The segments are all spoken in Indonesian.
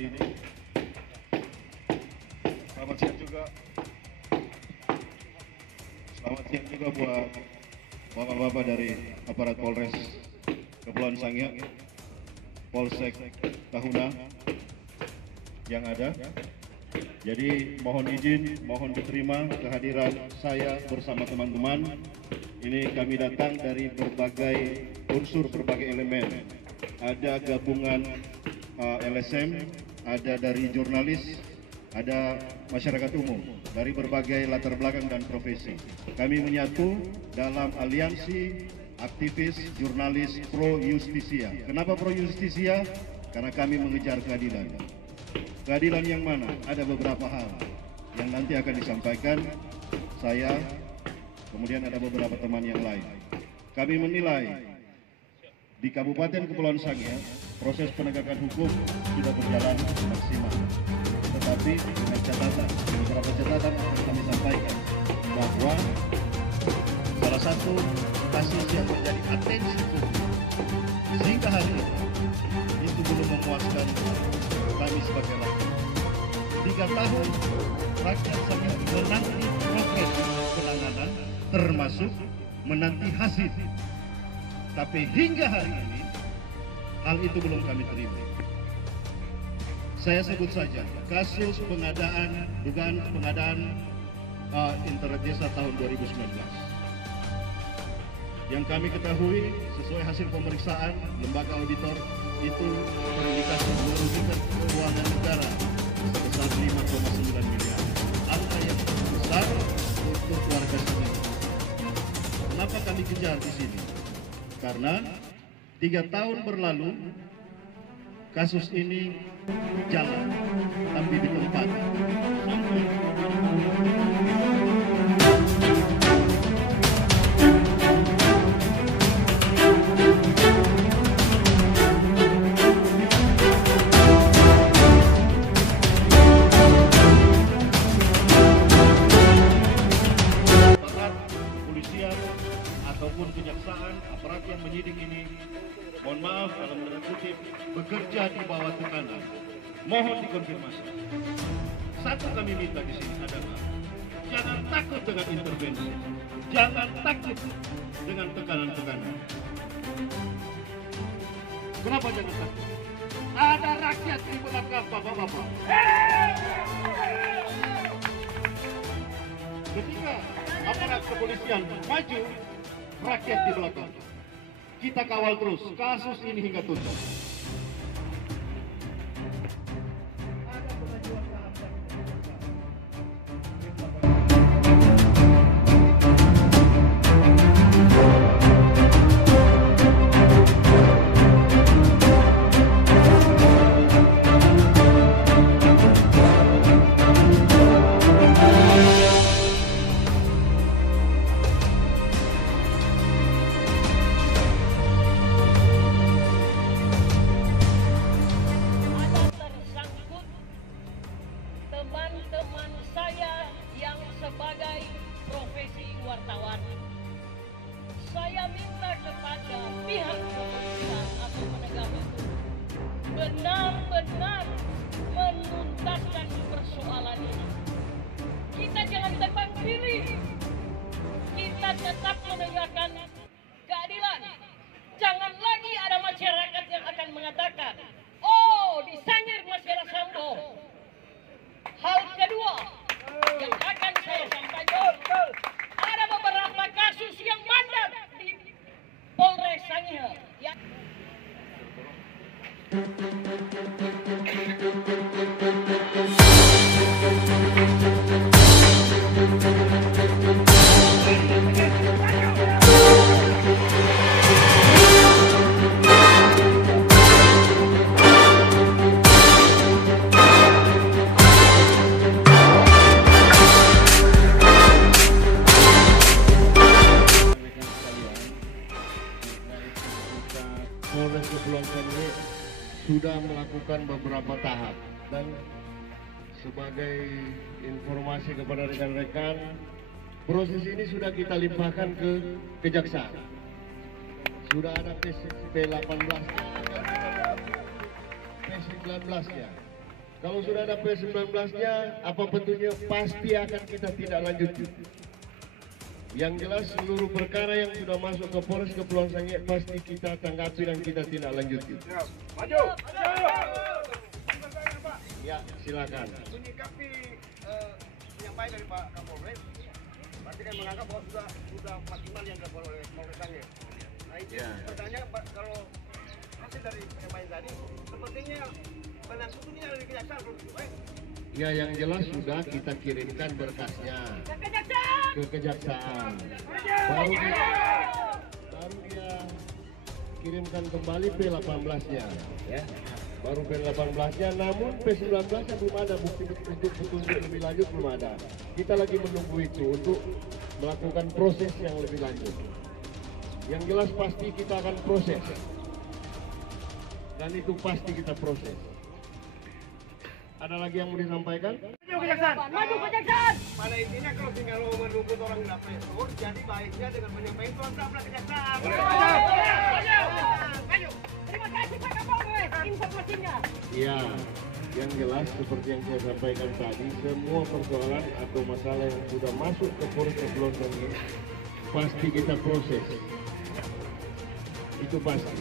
hari ini. Selamat siang juga. Selamat siang juga buat bapak-bapak dari aparat Polres Kepulauan Sangihe, Polsek Tahuna yang ada. Jadi mohon izin, mohon diterima kehadiran saya bersama teman-teman. Ini kami datang dari berbagai unsur, berbagai elemen. Ada gabungan LSM, ada dari jurnalis, ada masyarakat umum dari berbagai latar belakang dan profesi. Kami menyatu dalam aliansi aktivis jurnalis pro justisia. Kenapa pro justisia? Karena kami mengejar keadilan. Keadilan yang mana? Ada beberapa hal yang nanti akan disampaikan saya, kemudian ada beberapa teman yang lain. Kami menilai di Kabupaten Kepulauan Sangihe proses penegakan hukum sudah berjalan maksimal. Tetapi dengan catatan, beberapa catatan akan kami sampaikan bahwa salah satu kasus yang menjadi atensi publik sehingga hari ini itu belum memuaskan kami sebagai rakyat. 3 tahun rakyat Sangihe menanti progres penanganan, termasuk menanti hasil. Tapi hingga hari ini hal itu belum kami terima. Saya sebut saja kasus pengadaan, dugaan pengadaan internet desa tahun 2019. Yang kami ketahui sesuai hasil pemeriksaan lembaga auditor itu terindikasi merugikan keuangan negara sebesar 5,9 miliar. Angka yang besar untuk warga Sangihe. Kenapa kami kejar di sini? Karena 3 tahun berlalu kasus ini jalan, tapi di tempat sampai kepolisian ataupun kejaksaan, aparat yang menyidik ini, mohon maaf dalam tanda kutip, bekerja di bawah tekanan. Mohon dikonfirmasi. Satu kami minta di sini adalah jangan takut dengan intervensi, jangan takut dengan tekanan-tekanan. Kenapa jangan takut? Ada rakyat di belakang bapak-bapak. Ketika aparat kepolisian maju, rakyat di belakang. Kita kawal terus kasus ini hingga tuntas. Teman-teman saya yang sebagai profesi wartawan, saya minta kepada pihak kepolisian atau penegak hukum benar-benar menuntaskan persoalan ini. Kita jangan tebang pilih, kita tetap menegakkan keadilan. Jangan lagi ada masyarakat yang akan mengatakan, oh di Sangihe masih ada Sambo. Hal kedua yang akan saya sampaikan, ada beberapa kasus yang mandat di Polres Sangihe. Polres Kepulauan Sangihe sudah melakukan beberapa tahap, dan sebagai informasi kepada rekan-rekan, proses ini sudah kita limpahkan ke kejaksaan. Sudah ada P18, P19 ya. Kalau sudah ada P19-nya, apa petunjuk pasti akan kita tidak lanjuti. Yang jelas seluruh perkara yang sudah masuk ke Polres Kepulauan Sangihe pasti kita tanggapi dan kita tidak lanjuti. Maju. Ya, silakan. Menyikapi penyampaian dari Pak Kapolres, berarti kan menganggap bahwa sudah maksimal yang dilakukan oleh Polres Sangihe. Nah itu pertanyaan Pak, kalau hasil dari penyampaian tadi, sepertinya penantunya dari kejaksaan belum baik. Ya, yang jelas sudah kita kirimkan berkasnya ke kejaksaan. Baru dia kirimkan kembali P18-nya, ya. Baru P18-nya, namun P19-nya belum ada, bukti untuk petunjuk lebih lanjut belum ada. Kita lagi menunggu itu untuk melakukan proses yang lebih lanjut. Yang jelas pasti kita akan proses, dan itu pasti kita proses. Ada lagi yang mau disampaikan? Maju kejaksaan. Maju kejaksaan. Pada intinya kalau tinggal menunggu orang dapat telepon, jadi baiknya dengan menyampaikan tuan tabrak kejaksaan. Maju. Terima kasih Pak Kapolres informasinya. Ya, yang jelas seperti yang saya sampaikan tadi, semua persoalan atau masalah yang sudah masuk ke Polres Kepulauan Sangihe pasti kita proses. Itu pasti.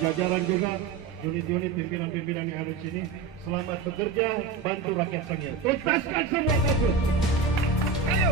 Jajaran juga unit-unit pimpinan-pimpinan yang ada di sini, selamat bekerja, bantu rakyat Sangihe. Tuntaskan semua kasus. Ayo.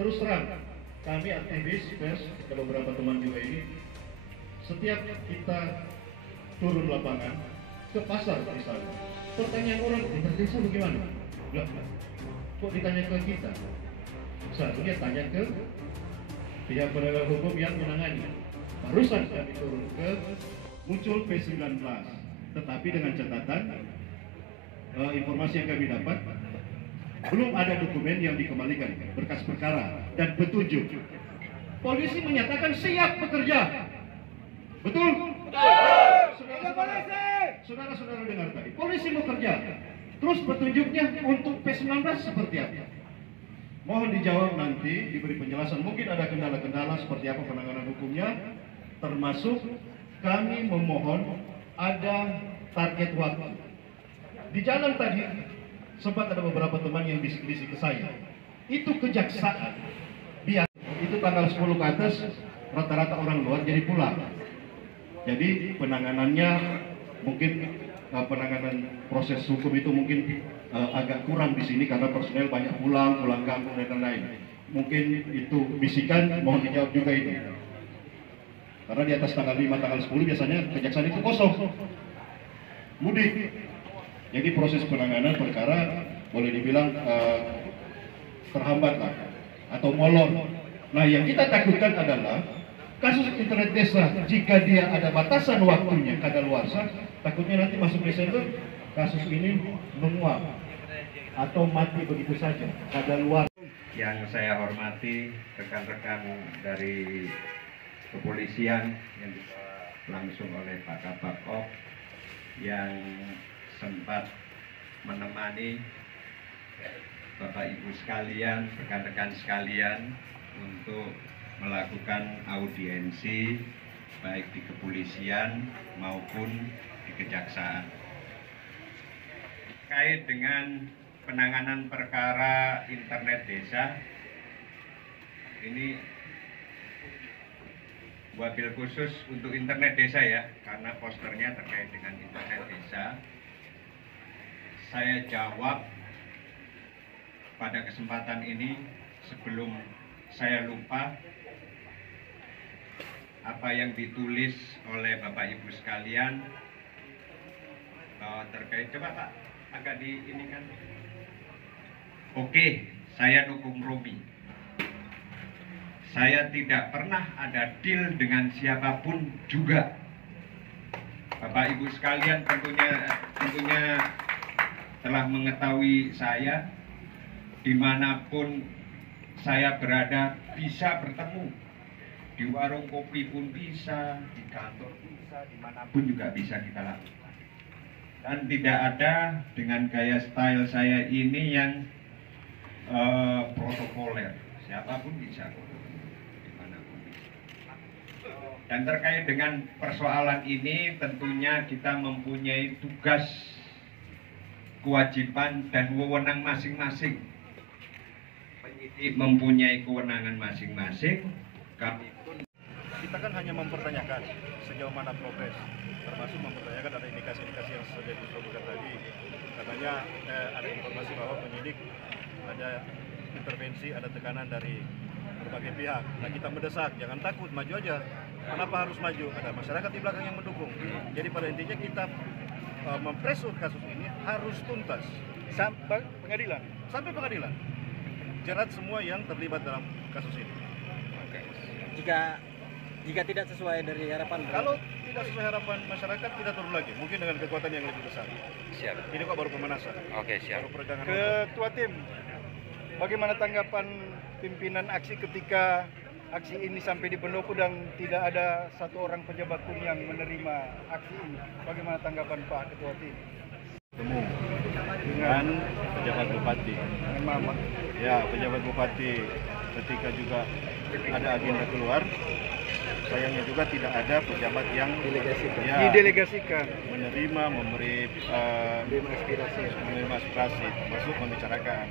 Terus terang, kami aktivis pers, ada beberapa teman juga ini, setiap kita turun lapangan ke pasar misalnya, pertanyaan orang di desa bagaimana? Enggak, kok ditanya ke kita? Seharusnya tanya ke pihak penegak hukum yang menangani. Barusan kami turun ke muncul P19, tetapi dengan catatan informasi yang kami dapat, belum ada dokumen yang dikembalikan, berkas perkara dan petunjuk. Polisi menyatakan siap bekerja. Betul? Saudara-saudara dengar tadi, polisi bekerja. Terus petunjuknya untuk P19 seperti apa? Mohon dijawab nanti, diberi penjelasan. Mungkin ada kendala-kendala seperti apa penanganan hukumnya. Termasuk kami memohon ada target waktu. Di jalan tadi sempat ada beberapa teman yang bisik-bisik ke saya. Itu kejaksaan. Biar itu tanggal 10 ke atas rata-rata orang luar jadi pulang. Jadi penanganannya mungkin penanganan proses hukum itu mungkin agak kurang di sini karena personel banyak pulang kampung dan lain-lain. Mungkin itu bisikan, mohon dijawab juga itu. Karena di atas tanggal 5, tanggal 10 biasanya kejaksaan itu kosong. Mudik. Jadi proses penanganan perkara boleh dibilang terhambat lah atau molor. Nah, yang kita takutkan adalah kasus internet desa, jika dia ada batasan waktunya kadaluarsa, takutnya nanti masuk Desember kasus ini menguap atau mati begitu saja kadaluarsa. Yang saya hormati rekan-rekan dari kepolisian yang dibawa langsung oleh Pak Kapolres yang sempat menemani Bapak Ibu sekalian, rekan-rekan sekalian untuk melakukan audiensi baik di kepolisian maupun di kejaksaan terkait dengan penanganan perkara internet desa. Ini wabil khusus untuk internet desa ya, karena posternya terkait dengan internet desa. Saya jawab pada kesempatan ini sebelum saya lupa apa yang ditulis oleh Bapak Ibu sekalian bahwa terkait, coba Pak agak di ini kan. Oke, saya dukung Robi. Saya tidak pernah ada deal dengan siapapun juga. Bapak Ibu sekalian tentunya telah mengetahui saya, dimanapun saya berada bisa bertemu. Di warung kopi pun bisa, di kantor bisa, dimanapun juga bisa kita lakukan. Dan tidak ada dengan gaya style saya ini yang protokoler, siapapun bisa, dimanapun bisa. Dan terkait dengan persoalan ini tentunya kita mempunyai tugas, kewajiban dan wewenang masing-masing. Penyidik mempunyai kewenangan masing-masing. Kami pun Kita kan hanya mempertanyakan sejauh mana progres, termasuk mempertanyakan ada indikasi-indikasi yang sudah disebutkan tadi. Katanya ada informasi bahwa penyidik ada intervensi, ada tekanan dari berbagai pihak. Nah, kita mendesak, jangan takut, maju aja. Kenapa harus maju? Ada masyarakat di belakang yang mendukung. Jadi pada intinya kita mempresur kasus ini harus tuntas sampai pengadilan. Jerat semua yang terlibat dalam kasus ini. Jika tidak sesuai dari harapan, Kalau tidak sesuai harapan masyarakat, kita turun lagi. Mungkin dengan kekuatan yang lebih besar. Siap. Ini kok baru pemanasan. Oke, siap. Baru peregangan. Ketua tim, bagaimana tanggapan pimpinan aksi ketika aksi ini sampai di pendopo dan tidak ada satu orang pejabat pun yang menerima aksi ini? Bagaimana tanggapan Pak Ketua tim? Temu dengan pejabat bupati. Memang Ya, pejabat bupati ketika juga ada agenda keluar, sayangnya juga tidak ada pejabat yang didelegasikan. menerima, memberi aspirasi, termasuk membicarakan.